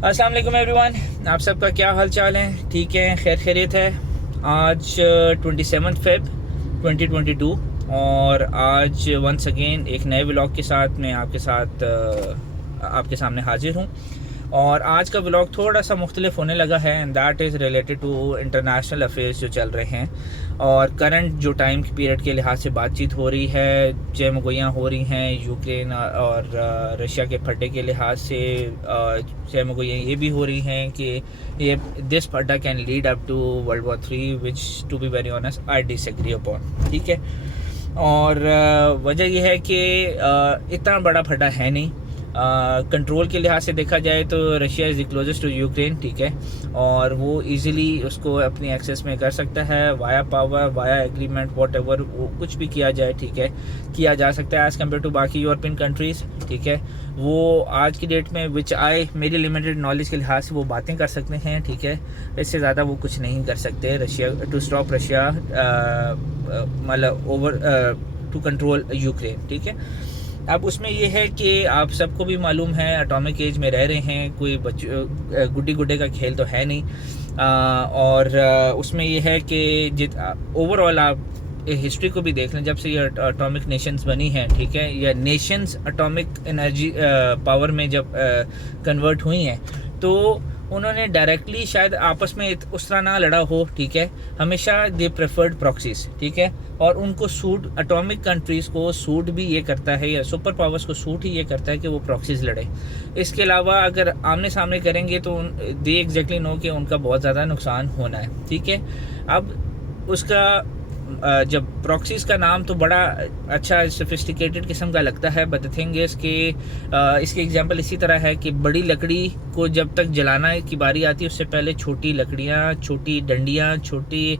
अस्सलाम वालेकुम एवरीवन, आप सबका क्या हाल चाल है? ठीक है, खैर खैरियत है। आज 27 फेब 2022 और आज वंस अगेन एक नए व्लॉग के साथ मैं आपके सामने हाजिर हूँ। और आज का व्लॉग थोड़ा सा मुख्तलिफ होने लगा है and that is related to international affairs जो चल रहे हैं और करंट जो टाइम पीरियड के लिहाज से बातचीत हो रही है, जय मगोइयाँ हो रही हैं यूक्रेन और रशिया के फटे के लिहाज से। जय मगोइयाँ ये भी हो रही हैं कि ये दिस फटा can lead up to world war 3 which to be very honest I disagree upon. ठीक है, और वजह यह है कि इतना बड़ा फटा है नहीं। कंट्रोल के लिहाज से देखा जाए तो Russia is the closest to Ukraine, ठीक है, और वो इजीली उसको अपनी एक्सेस में कर सकता है via power, via agreement, what ever, वो कुछ भी किया जाए, ठीक है, किया जा सकता है एज़ कम्पेयर टू बाकी यूरोपियन कंट्रीज़। ठीक है, वो आज की डेट में मेरी लिमिटेड नॉलेज के लिहाज से वो बातें कर सकते हैं, ठीक है, इससे ज़्यादा वो कुछ नहीं कर सकते रशिया टू स्टॉप रशिया मतलब ओवर टू कंट्रोल यूक्रेन। ठीक है, अब उसमें ये है कि आप सबको भी मालूम है एटॉमिक एज में रह रहे हैं, कोई गुड्डी गुड्डे का खेल तो है नहीं। और उसमें ये है कि ओवरऑल आप हिस्ट्री को भी देख लें, जब से ये एटॉमिक नेशंस बनी हैं, ठीक है, या नेशंस एटॉमिक एनर्जी पावर में जब कन्वर्ट हुई हैं, तो उन्होंने डायरेक्टली शायद आपस में उस तरह ना लड़ा हो, ठीक है, हमेशा दे प्रेफर्ड प्रॉक्सीज, ठीक है, और उनको सूट एटॉमिक कंट्रीज़ को सूट भी ये करता है या सुपर पावर्स को सूट ही ये करता है कि वो प्रॉक्सीज लड़े। इसके अलावा अगर आमने सामने करेंगे तो दे एग्जैक्टली नो कि उनका बहुत ज़्यादा नुकसान होना है। ठीक है, अब उसका जब प्रॉक्सीज का नाम तो बड़ा अच्छा सोफिस्टिकेटेड किस्म का लगता है, बट द थिंग इज़ कि इसकी एग्जांपल इसी तरह है कि बड़ी लकड़ी को जब तक जलाना की बारी आती है उससे पहले छोटी लकड़ियाँ, छोटी डंडियाँ, छोटी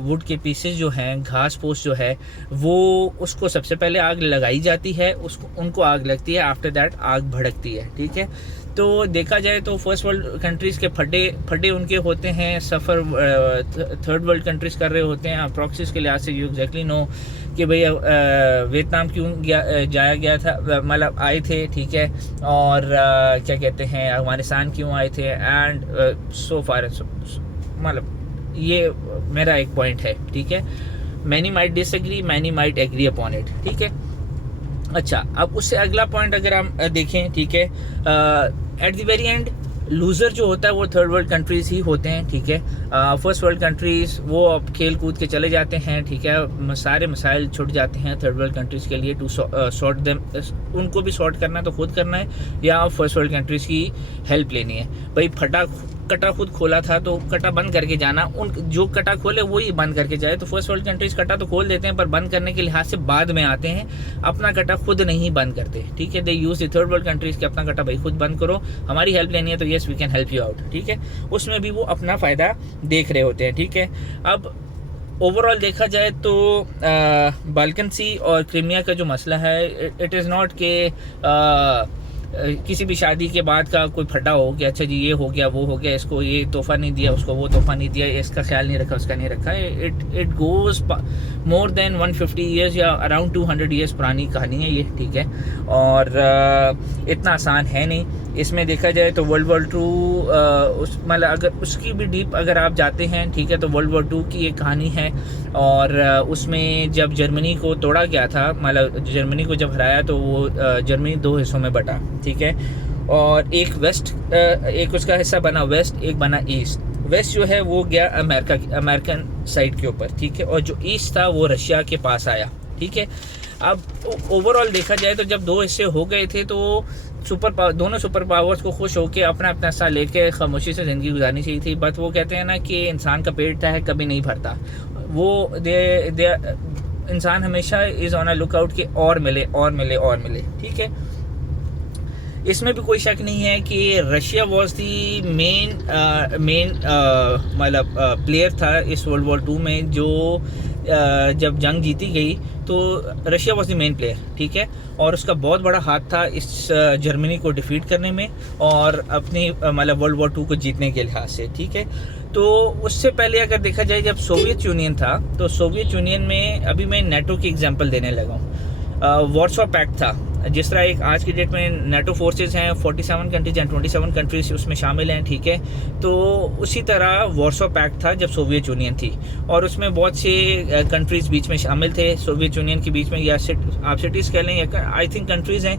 वुड के पीसेस जो हैं, घास फूस जो है, वो उसको सबसे पहले आग लगाई जाती है, उनको आग लगती है, आफ्टर दैट आग भड़कती है। ठीक है, तो देखा जाए तो फर्स्ट वर्ल्ड कंट्रीज़ के फटे उनके होते हैं, सफ़र थर्ड वर्ल्ड कंट्रीज़ कर रहे होते हैं। प्रॉक्सीज के लिहाज से यू एग्जैक्टली नो कि भैया वियतनाम क्यों जाया गया था, मतलब आए थे, ठीक है, और क्या कहते हैं अफगानिस्तान क्यों आए थे, एंड सो फार मतलब ये मेरा एक पॉइंट है। ठीक है, many might disagree, many might agree upon it. ठीक है, अच्छा, अब उससे अगला पॉइंट अगर हम देखें, ठीक है, at the very and loser जो होता है वो थर्ड वर्ल्ड कंट्रीज़ ही होते हैं। ठीक है, फर्स्ट वर्ल्ड कंट्रीज़ वो अब खेल कूद के चले जाते हैं, ठीक है, सारे मसाइल छुट जाते हैं थर्ड वर्ल्ड कंट्रीज़ के लिए टू सॉर्ट देम। उनको भी सॉर्ट करना तो खुद करना है या फर्स्ट वर्ल्ड कंट्रीज़ की हेल्प लेनी है। भाई कटा खुद खोला था तो कटा बंद करके जाना, उन जो कटा खोले वो ही बंद करके जाए। तो फर्स्ट वर्ल्ड कंट्रीज कटा तो खोल देते हैं पर बंद करने के लिहाज से बाद में आते हैं, अपना कटा खुद नहीं बंद करते। ठीक है, they use the third world countries के अपना कटा भाई खुद बंद करो, हमारी हेल्प लेनी है तो yes we can help you out. ठीक है, उसमें भी वो अपना फ़ायदा देख रहे होते हैं। ठीक है, अब ओवरऑल देखा जाए तो बाल्कन सी और क्रीमिया का जो मसला है, इट इज़ नॉट के किसी भी शादी के बाद का कोई फटा हो कि अच्छा जी ये हो गया वो हो गया, इसको ये तोहफा नहीं दिया, उसको वो तोहफा नहीं दिया, इसका ख्याल नहीं रखा, उसका नहीं रखा। It goes more than 150 years या अराउंड 200 ईयर्स पुरानी कहानी है ये। ठीक है, और इतना आसान है नहीं। इसमें देखा जाए तो वर्ल्ड वॉर 2 मतलब अगर उसकी भी डीप अगर आप जाते हैं, ठीक है, तो वर्ल्ड वॉर 2 की एक कहानी है। और उसमें जब जर्मनी को तोड़ा गया था, मतलब जर्मनी को जब हराया तो वो जर्मनी 2 हिस्सों में बटा। ठीक है, और एक वेस्ट, एक उसका हिस्सा बना वेस्ट, एक बना ईस्ट। वेस्ट जो है वो गया अमेरिकन साइड के ऊपर, ठीक है, और जो ईस्ट था वो रशिया के पास आया। ठीक है, अब ओवरऑल देखा जाए तो जब 2 हिस्से हो गए थे तो दोनों सुपर पावर्स को खुश होकर अपना अपना हिस्सा लेके खामोशी से ज़िंदगी गुजारनी चाहिए थी। बट वो कहते हैं ना कि इंसान का पेट है कभी नहीं भरता, वो इंसान हमेशा इज़ ऑन अ लुकआउट के और मिले और मिले और मिले। ठीक है, इसमें भी कोई शक नहीं है कि रशिया वॉज दी मेन मतलब प्लेयर था इस वर्ल्ड वॉर 2 में। जो जब जंग जीती गई तो Russia was the main player. ठीक है, और उसका बहुत बड़ा हाथ था इस जर्मनी को डिफीट करने में और अपनी मतलब वर्ल्ड वॉर 2 को जीतने के लिहाज से। ठीक है, तो उससे पहले अगर देखा जाए जब सोवियत यूनियन था तो सोवियत यूनियन में, अभी मैं नेटो की एग्जांपल देने लगा हूँ, वॉर्सो पैक्ट था। जिस तरह एक आज की डेट में नेटो फोर्सेस हैं 47 कंट्रीज हैं, 27 कंट्रीज उसमें शामिल हैं, ठीक है। तो उसी तरह वार्सो पैक्ट था जब सोवियत यूनियन थी, और उसमें बहुत से कंट्रीज़ बीच में शामिल थे सोवियत यूनियन के बीच में, या आप सिटीज़ कह लें या आई थिंक कंट्रीज़ हैं।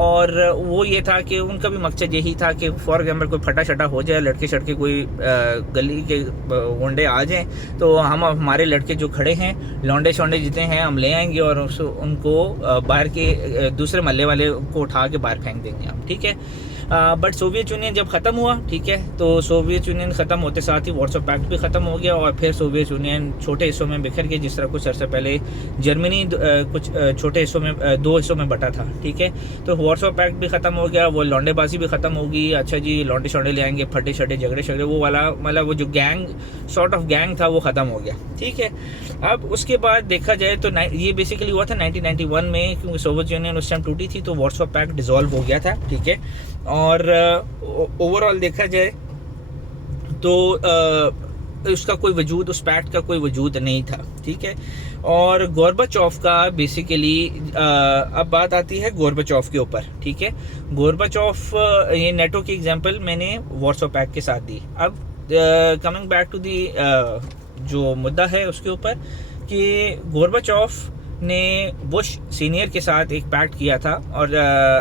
और वो ये था कि उनका भी मकसद यही था कि फॉर एग्जाम्पल कोई फटा शटा हो जाए, लड़के शड़के कोई गली के होंडे आ जाएँ तो हम हमारे लड़के जो खड़े हैं लौंडे शौंडे जितने हैं हम ले आएंगे और उनको बाहर के दूसरे महल्ले वाले को उठा के बाहर फेंक देंगे हम, ठीक है। बट सोवियत यूनियन जब ख़त्म हुआ, ठीक है, तो सोवियत यूनियन ख़त्म होते साथ ही वार्सो पैक्ट भी ख़त्म हो गया, और फिर सोवियत यूनियन छोटे हिस्सों में बिखर गया, जिस तरह कुछ अर्से पहले जर्मनी कुछ छोटे हिस्सों में, दो हिस्सों में बटा था, ठीक है। तो वार्सो पैक्ट भी ख़त्म हो गया, वो लौंडेबाजी भी ख़त्म होगी। अच्छा जी, लौंडे शौंडे ले आएंगे, फटे शटे झगड़े शगड़े, वो वाला मतलब वो जो गैंग सॉर्ट ऑफ गैंग था वो ख़त्म हो गया, ठीक है। अब उसके बाद देखा जाए तो ये बेसिकली हुआ था 1991 में, क्योंकि सोवियत यूनियन उस टाइम टूटी थी तो वार्सो पैक्ट डिसॉल्व हो गया था, ठीक है। और ओवरऑल देखा जाए तो उसका कोई वजूद, उस पैक्ट का कोई वजूद नहीं था, ठीक है। और गोर्बाचोव का बेसिकली अब बात आती है गोर्बाचोव के ऊपर, ठीक है। गोर्बाचोव, ये नेटो की एग्जांपल मैंने वार्सो पैक्ट के साथ दी। अब कमिंग बैक टू दी जो मुद्दा है उसके ऊपर, कि गोर्बाचोव ने बुश सीनियर के साथ एक पैक्ट किया था, और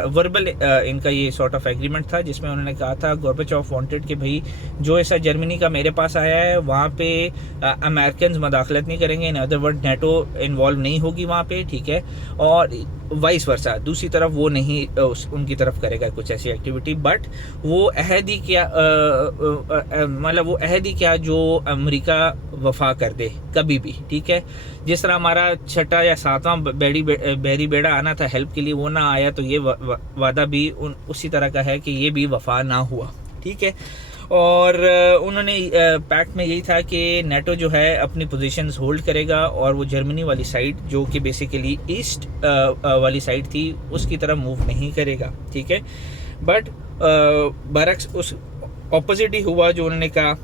वर्बल इनका ये सॉर्ट ऑफ एग्रीमेंट था, जिसमें उन्होंने कहा था गोर्बाचोव वांटेड कि भाई जो ऐसा जर्मनी का मेरे पास आया है वहाँ पे अमेरिकन मदाखलत नहीं करेंगे, in other word NATO involve नहीं होगी वहाँ पे, ठीक है। और वाइस वर्सा दूसरी तरफ वो नहीं उनकी तरफ करेगा कुछ ऐसी एक्टिविटी, बट वो अहद ही क्या मतलब वो अहद ही क्या जो अमेरिका वफा कर दे कभी भी, ठीक है। जिस तरह हमारा छठा या सातवां बैरी बेड़ा आना था हेल्प के लिए, वो ना आया, तो ये वादा भी उसी तरह का है कि ये भी वफा ना हुआ, ठीक है। और उन्होंने पैक्ट में यही था कि नेटो जो है अपनी पोजीशंस होल्ड करेगा, और वो जर्मनी वाली साइड जो कि बेसिकली ईस्ट वाली साइड थी उसकी तरफ मूव नहीं करेगा, ठीक है। बट बरक्स उस ऑपोजिट ही हुआ, जो उन्होंने कहा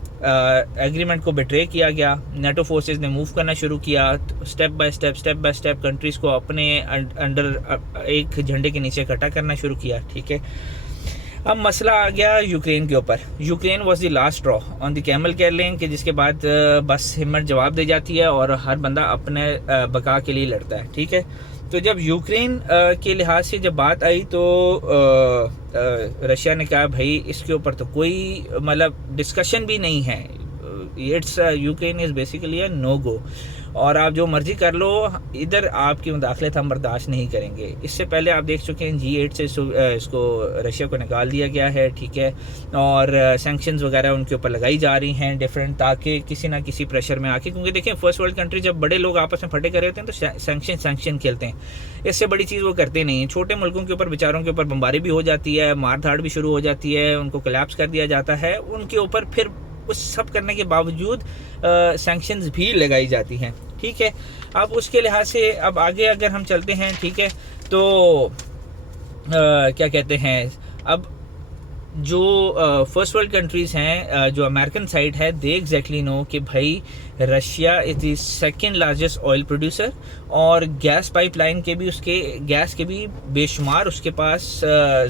एग्रीमेंट को बिट्रे किया गया, नेटो फोर्सेस ने मूव करना शुरू किया, स्टेप बाय स्टेप कंट्रीज़ को अपने अंडर एक झंडे के नीचे इकट्ठा करना शुरू किया, ठीक है। अब मसला आ गया यूक्रेन के ऊपर। Ukraine was the last draw on the camel कह लें, कि जिसके बाद बस हिम्मत जवाब दे जाती है और हर बंदा अपने बका के लिए लड़ता है, ठीक है। तो जब यूक्रेन के लिहाज से जब बात आई तो रशिया ने कहा भाई इसके ऊपर तो कोई मतलब डिस्कशन भी नहीं है, it's Ukraine is basically a no go, और आप जो मर्जी कर लो, इधर आपकी मुदाखलत हम बर्दाश्त नहीं करेंगे। इससे पहले आप देख चुके हैं G8 से इसको रशिया को निकाल दिया गया है, ठीक है। और सैंक्शंस वगैरह उनके ऊपर लगाई जा रही हैं डिफरेंट, ताकि किसी ना किसी प्रेशर में आके, क्योंकि देखें फर्स्ट वर्ल्ड कंट्री जब बड़े लोग आपस में फटे कर रहे होते हैं तो सैंक्शन खेलते हैं, इससे बड़ी चीज़ वो करते नहीं हैं। छोटे मुल्कों के ऊपर बेचारों के ऊपर बमबारी भी हो जाती है, मार धाड़ भी शुरू हो जाती है, उनको कोलैप्स कर दिया जाता है, उनके ऊपर फिर उस सब करने के बावजूद सैंक्शंस भी लगाई जाती हैं, ठीक है। अब उसके लिहाज से अब आगे अगर हम चलते हैं, ठीक है, तो क्या कहते हैं, अब जो फर्स्ट वर्ल्ड कंट्रीज़ हैं, जो अमेरिकन साइड है, दे एग्जैक्टली नो कि भाई Russia is the second largest oil producer, और गैस पाइपलाइन के भी, उसके गैस के भी बेशुमार उसके पास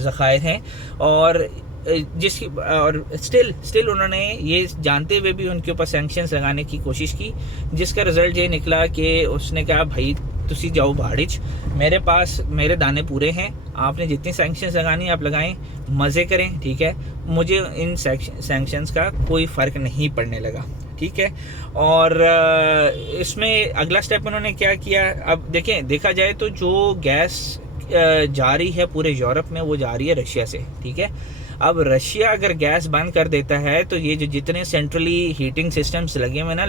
ज़खायर हैं, और जिसकी और स्टिल उन्होंने ये जानते हुए भी उनके ऊपर सैंक्शंस लगाने की कोशिश की, जिसका रिजल्ट ये निकला कि उसने कहा भाई तुसी जाओ भाड़िच, मेरे पास मेरे दाने पूरे हैं, आपने जितनी सैंक्शंस लगानी आप लगाएं, मज़े करें, ठीक है, मुझे इन सैंक्शंस का कोई फ़र्क नहीं पड़ने लगा, ठीक है। और इसमें अगला स्टेप उन्होंने क्या किया, अब देखें देखा जाए तो जो गैस जा रही है पूरे यूरोप में वो जा रही है रशिया से, ठीक है। अब रशिया अगर गैस बंद कर देता है तो ये जो जितने सेंट्रली हीटिंग सिस्टम्स लगे हुए ना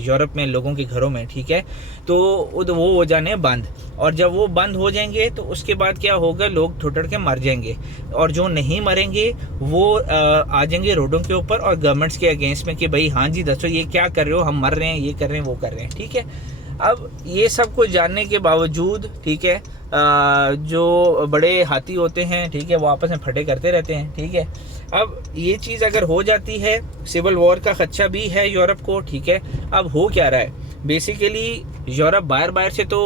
यूरोप में लोगों के घरों में, ठीक है, तो वो हो जाने बंद, और जब वो बंद हो जाएंगे तो उसके बाद क्या होगा, लोग ठुठर के मर जाएंगे, और जो नहीं मरेंगे वो आ जाएंगे रोडों के ऊपर और गवर्नमेंट्स के अगेंस्ट में कि भाई हाँ जी दसो ये क्या कर रहे हो, हम मर रहे हैं, ये कर रहे हैं, वो कर रहे हैं, ठीक है। अब ये सब कुछ जानने के बावजूद, ठीक है, जो बड़े हाथी होते हैं, ठीक है, वो आपस में फटे करते रहते हैं, ठीक है। अब ये चीज़ अगर हो जाती है, सिविल वॉर का खदशा भी है यूरोप को, ठीक है। अब हो क्या रहा है, बेसिकली यूरोप बाहर से तो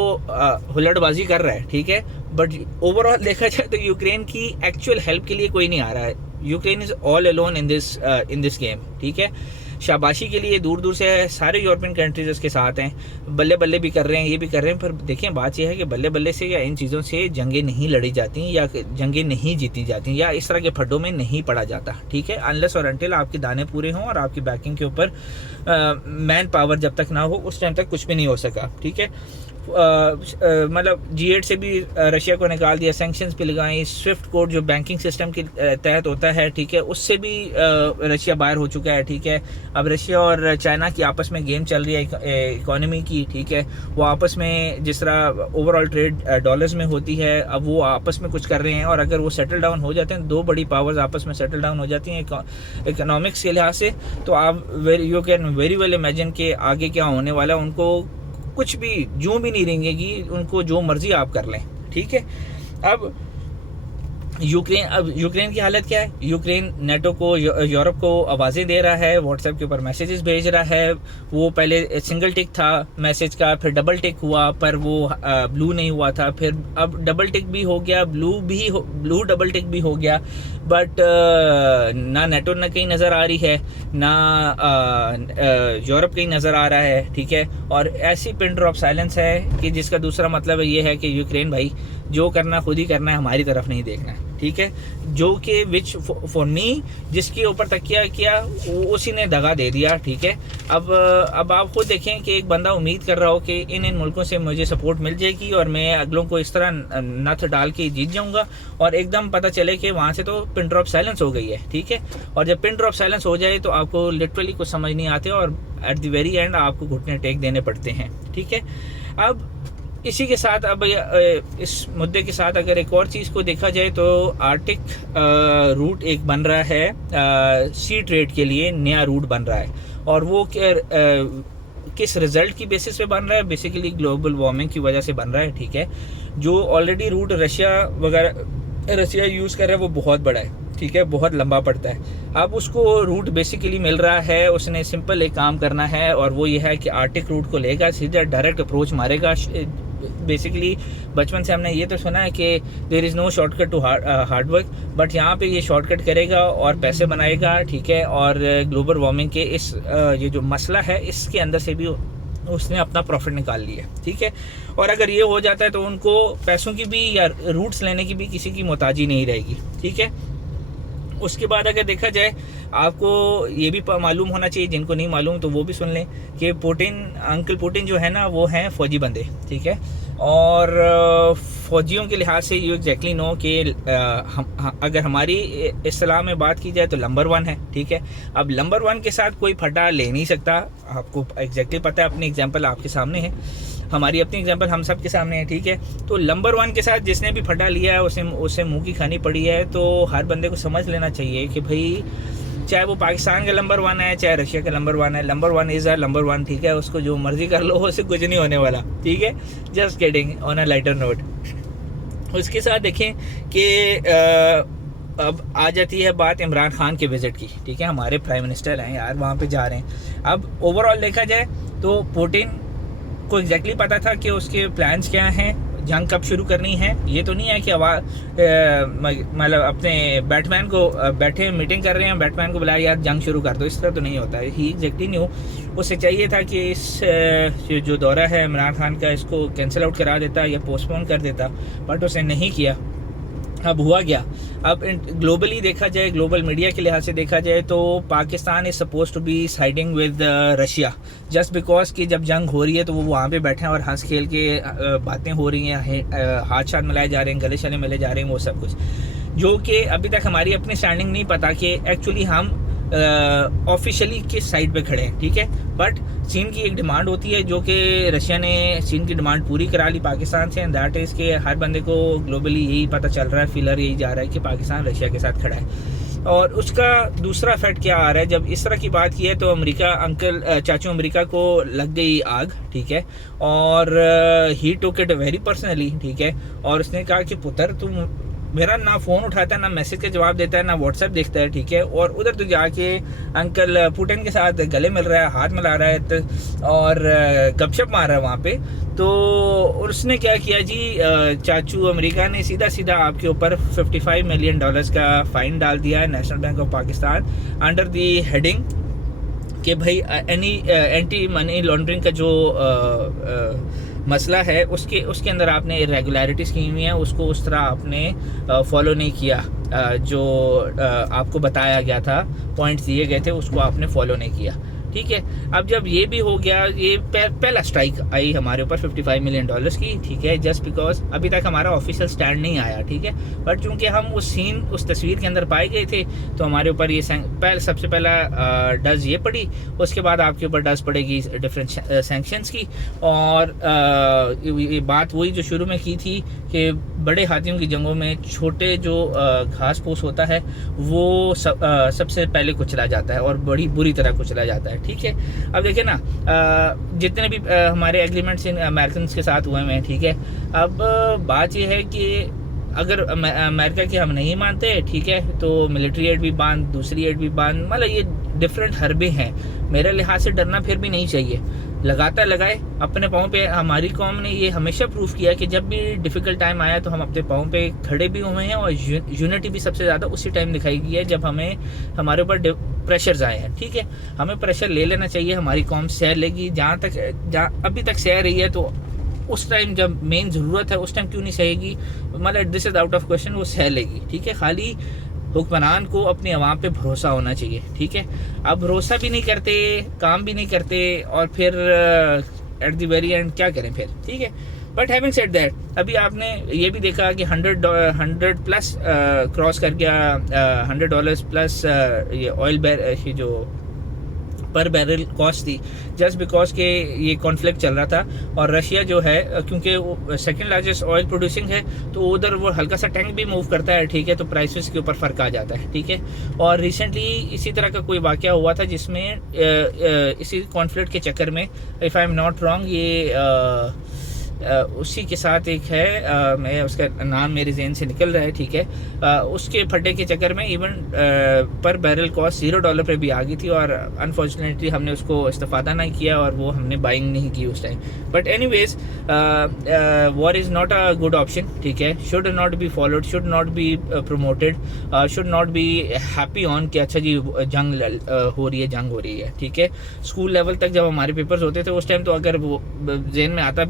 हुल्लड़बाजी कर रहा है, ठीक है, बट ओवरऑल देखा जाए तो यूक्रेन की एक्चुअल हेल्प के लिए कोई नहीं आ रहा है। Ukraine is all alone in this game, ठीक है। शाबाशी के लिए दूर दूर से सारे यूरोपियन कंट्रीज इसके साथ हैं, बल्ले बल्ले भी कर रहे हैं, ये भी कर रहे हैं। पर देखें, बात यह है कि बल्ले बल्ले से या इन चीज़ों से जंगें नहीं लड़ी जाती या जंगें नहीं जीती जाती या इस तरह के फड्डों में नहीं पड़ा जाता, ठीक है। अनलेस और अनटिल आपके दाने पूरे हों और आपकी बैकिंग के ऊपर मैन पावर जब तक ना हो, उस टाइम तक कुछ भी नहीं हो सका, ठीक है। मतलब G8 से भी रशिया को निकाल दिया, सैंक्शंस भी लगाई, स्विफ्ट कोड जो बैंकिंग सिस्टम के तहत होता है, ठीक है, उससे भी रशिया बाहर हो चुका है, ठीक है। अब रशिया और चाइना की आपस में गेम चल रही है इकोनॉमी की, ठीक है। वो आपस में जिस तरह ओवरऑल ट्रेड डॉलर्स में होती है, अब वो आपस में कुछ कर रहे हैं, और अगर वो सेटल डाउन हो जाते हैं, दो बड़ी पावर्स आपस में सेटल डाउन हो जाती हैं इकोनॉमिक्स के लिहाज से, तो आप you can very well imagine के आगे क्या होने वाला है। उनको कुछ भी जूं भी नहीं रहेंगे, उनको जो मर्जी आप कर लें, ठीक है। अब यूक्रेन की हालत क्या है? यूक्रेन नेटो को, यूरोप को आवाज़ें दे रहा है, व्हाट्सएप के ऊपर मैसेजेस भेज रहा है। वो पहले सिंगल टिक था मैसेज का, फिर डबल टिक हुआ, पर वो ब्लू नहीं हुआ था, फिर अब डबल टिक भी हो गया, ब्लू डबल टिक भी हो गया। बट ना नेटो न कहीं नज़र आ रही है, ना यूरोप कहीं नज़र आ रहा है, ठीक है। और ऐसी पिन ड्रॉप साइलेंस है कि जिसका दूसरा मतलब ये है कि यूक्रेन भाई जो करना खुद ही करना है, हमारी तरफ नहीं देखना है, ठीक है। जो कि विच फॉर मी, जिसके ऊपर तकिया किया उसी ने दगा दे दिया, ठीक है। अब आप खुद देखें कि एक बंदा उम्मीद कर रहा हो कि इन मुल्कों से मुझे सपोर्ट मिल जाएगी और मैं अगलों को इस तरह नथ डाल के जीत जाऊंगा, और एकदम पता चले कि वहाँ से तो पिन ड्रॉप साइलेंस हो गई है, ठीक है। और जब पिन ड्रॉप साइलेंस हो जाए तो आपको लिटरली कुछ समझ नहीं आते और एट द वेरी एंड आपको घुटने टेक देने पड़ते हैं, ठीक है। अब इसी के साथ, अब इस मुद्दे के साथ अगर एक और चीज़ को देखा जाए तो आर्टिक रूट एक बन रहा है, सी ट्रेड के लिए नया रूट बन रहा है, और वो किस रिजल्ट की बेसिस पे बन रहा है? बेसिकली ग्लोबल वार्मिंग की वजह से बन रहा है, ठीक है। जो ऑलरेडी रूट रशिया यूज़ कर रहा है वो बहुत बड़ा है, ठीक है, बहुत लंबा पड़ता है। अब उसको रूट बेसिकली मिल रहा है, उसने सिंपल एक काम करना है, और वो ये है कि आर्टिक रूट को लेगा, सीधा डायरेक्ट अप्रोच मारेगा। बेसिकली बचपन से हमने ये तो सुना है कि there is no shortcut to hard work, but यहाँ पे ये शॉर्टकट करेगा और पैसे बनाएगा, ठीक है। और ग्लोबल वार्मिंग के इस ये जो मसला है, इसके अंदर से भी उसने अपना प्रॉफिट निकाल लिया, ठीक है। और अगर ये हो जाता है तो उनको पैसों की भी या रूट्स लेने की भी किसी की मोहताजी नहीं रहेगी, ठीक है। उसके बाद अगर देखा जाए, आपको ये भी मालूम होना चाहिए, जिनको नहीं मालूम तो वो भी सुन लें, कि अंकल पुतिन जो है ना, वो हैं फ़ौजी बंदे, ठीक है। और फ़ौजियों के लिहाज से यू एग्जैक्टली नो कि अगर हमारी इस्लाम में बात की जाए तो नंबर 1 है, ठीक है। अब नंबर 1 के साथ कोई फटा ले नहीं सकता, आपको एग्जैक्टली पता है। अपनी एग्जांपल आपके सामने है, हमारी अपनी एग्जांपल हम सब के सामने है, ठीक है। तो नंबर 1 के साथ जिसने भी फटा लिया है उसे मुंह की खानी पड़ी है। तो हर बंदे को समझ लेना चाहिए कि भाई, चाहे वो पाकिस्तान का नंबर 1 है, चाहे रशिया का नंबर 1 है, नंबर 1 इज़ अ नंबर 1, ठीक है। उसको जो मर्जी कर लो, उससे कुछ नहीं होने वाला, ठीक है। Just kidding on a lighter note. उसके साथ देखें कि अब आ जाती है बात इमरान खान के विज़िट की, ठीक है। हमारे प्राइम मिनिस्टर हैं यार, वहाँ पे जा रहे हैं। अब ओवरऑल देखा जाए तो पुतिन को एग्जैक्टली पता था कि उसके प्लान्स क्या हैं, जंग कब शुरू करनी है। ये तो नहीं है कि मतलब अपने बैटमैन को बैठे मीटिंग कर रहे हैं, बैटमैन को बुलाया यार जंग शुरू कर दो, इस तरह तो नहीं होता है। ही एग्जैक्टली न्यू, उसे चाहिए था कि इस जो दौरा है इमरान खान का, इसको कैंसिल आउट करा देता या पोस्टपोन कर देता, बट उसने नहीं किया। अब हुआ क्या? अब ग्लोबली देखा जाए, ग्लोबल मीडिया के लिहाज से देखा जाए तो Pakistan is suppose to be siding with Russia, just because कि जब जंग हो रही है तो वो वहाँ पे बैठे हैं और हंस खेल के बातें हो रही हैं, हाथ शाथ मिलाए जा रहे हैं, गले शले मिले जा रहे हैं, वो सब कुछ, जो कि अभी तक हमारी अपनी स्टैंडिंग नहीं पता कि एक्चुअली हम ऑफिशियली किस साइड पे खड़े हैं, ठीक है। बट चीन की एक डिमांड होती है, जो कि रशिया ने चीन की डिमांड पूरी करा ली पाकिस्तान से, एंड दैट इज़ के हर बंदे को ग्लोबली यही पता चल रहा है, फिलर यही जा रहा है कि पाकिस्तान रशिया के साथ खड़ा है। और उसका दूसरा इफेक्ट क्या आ रहा है, जब इस तरह की बात की है तो अमेरिका, चाचू अमेरिका को लग गई आग, ठीक है। और ही टुक इट वेरी पर्सनली, ठीक है। और उसने कहा कि पुत्र, तुम मेरा ना फ़ोन उठाता है, ना मैसेज का जवाब देता है, ना व्हाट्सएप देखता है, ठीक है। और उधर तो जाके अंकल पुतिन के साथ गले मिल रहा है, हाथ मिला रहा है और गपशप मार रहा है वहाँ पे। तो उसने क्या किया जी, चाचू अमेरिका ने सीधा सीधा आपके ऊपर $55 मिलियन का फ़ाइन डाल दिया है national bank of Pakistan under the heading कि भाई एंटी मनी लॉन्ड्रिंग का जो मसला है उसके अंदर आपने इरेगुलरिटीज़ की हुई है, उसको उस तरह आपने फॉलो नहीं किया, जो आपको बताया गया था, पॉइंट्स दिए गए थे, उसको आपने फॉलो नहीं किया, ठीक है। अब जब ये भी हो गया, ये पहला स्ट्राइक आई हमारे ऊपर $55 मिलियन की, ठीक है, जस्ट बिकॉज अभी तक हमारा ऑफिशियल स्टैंड नहीं आया, ठीक है। बट चूंकि हम उस तस्वीर के अंदर पाए गए थे, तो हमारे ऊपर ये सबसे पहला डज ये पड़ी, उसके बाद आपके ऊपर डज पड़ेगी डिफरेंट सैंक्शंस की। और ये बात वही जो शुरू में की थी कि बड़े हाथियों की जंगों में छोटे जो घास फूस होता है वो सबसे पहले कुचला जाता है और बड़ी बुरी तरह कुचला जाता है, ठीक है। अब देखिए ना, जितने भी हमारे एग्रीमेंट्स इन अमेरिकन के साथ हुए हैं, ठीक है। अब बात यह है कि अगर अमेरिका की हम नहीं मानते, ठीक है, तो मिलिट्री एड भी बांध, दूसरी एड भी बांध, मतलब ये डिफरेंट हरबे हैं। मेरे लिहाज से डरना फिर भी नहीं चाहिए, लगाता लगाए अपने पाँव पे। हमारी कौम ने ये हमेशा प्रूफ किया कि जब भी डिफ़िकल्ट टाइम आया तो हम अपने पाँव पे खड़े भी हुए हैं, और यूनिटी भी सबसे ज़्यादा उसी टाइम दिखाई गई है जब हमारे ऊपर प्रेशर्स आए हैं, ठीक है। हमें प्रेशर ले लेना चाहिए, हमारी कौम सह लेगी, जहाँ अभी तक सह रही है, तो उस टाइम जब मेन ज़रूरत है उस टाइम क्यों नहीं सहेगी, मतलब this is out of question, वो सह लेगी, ठीक है। खाली हुक्मरान को अपनी आवाम पे भरोसा होना चाहिए, ठीक है। अब भरोसा भी नहीं करते, काम भी नहीं करते, और फिर एट द वेरी एंड क्या करें फिर, ठीक है। बट हैविंग सेड दैट, अभी आपने ये भी देखा कि 100 प्लस क्रॉस कर गया, $100 प्लस ये ऑयल ये जो पर बैरल कॉस्ट थी, जस्ट बिकॉज के ये कॉन्फ्लिक्ट चल रहा था। और रशिया जो है, क्योंकि वो सेकंड लार्जेस्ट ऑयल प्रोड्यूसिंग है, तो उधर वो हल्का सा टैंक भी मूव करता है, ठीक है, तो प्राइसेस के ऊपर फ़र्क आ जाता है, ठीक है। और रिसेंटली इसी तरह का कोई वाक़या हुआ था जिसमें इसी कॉन्फ्लिक्ट के चक्कर में, if I am not wrong, ये उसी के साथ एक है, मैं उसका नाम मेरे जहन से निकल रहा है, ठीक है। उसके फटे के चक्कर में इवन पर बैरल कॉस्ट $0 पे भी आ गई थी, और अनफॉर्चुनेटली हमने उसको इस्तेफादा नहीं किया और वो हमने बाइंग नहीं की उस time. But anyways, war is not a good option, ठीक है। Should not be followed, should not be promoted, should not be happy on कि अच्छा जी जंग हो रही है, ठीक है। स्कूल लेवल तक जब हमारे पेपर्स होते थे उस टाइम, तो अगर वो जहन में आता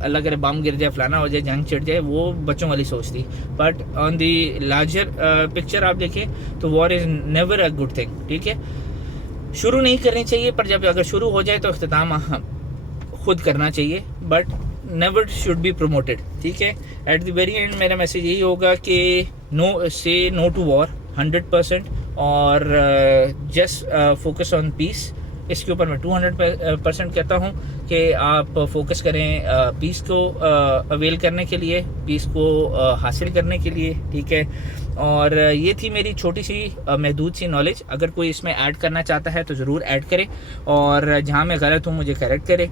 अल्लाह करे बम गिर जाए, फलाना हो जाए, जंग छिड़ जाए, वो बच्चों वाली सोच थी। But on the larger picture आप देखें तो war is never a good thing, ठीक है। शुरू नहीं करनी चाहिए, पर जब अगर शुरू हो जाए तो अख्तिताम खुद करना चाहिए, but never should be promoted, ठीक है। एट द वेरी एंड मेरा मैसेज यही होगा कि नो टू वॉर 100%, और जस्ट फोकस ऑन पीस। इसके ऊपर मैं 200% कहता हूँ कि आप फोकस करें पीस को अवेल करने के लिए, पीस को हासिल करने के लिए, ठीक है। और ये थी मेरी छोटी सी महदूद सी नॉलेज। अगर कोई इसमें ऐड करना चाहता है तो ज़रूर ऐड करें, और जहाँ मैं गलत हूँ मुझे करेक्ट करें।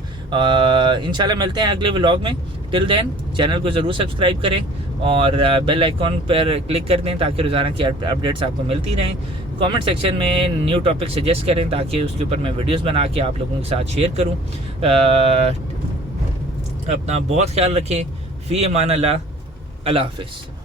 इंशाल्लाह मिलते हैं अगले व्लॉग में। टिल देन चैनल को ज़रूर सब्सक्राइब करें और बेल आइकॉन पर क्लिक कर दें ताकि रोज़ाना की अपडेट्स आपको मिलती रहें। कमेंट सेक्शन में न्यू टॉपिक सजेस्ट करें ताकि उसके ऊपर मैं वीडियोस बना के आप लोगों के साथ शेयर करूं। अपना बहुत ख्याल रखें। फ़ी अमान अल्लाह, अल्लाह हाफ़िज़।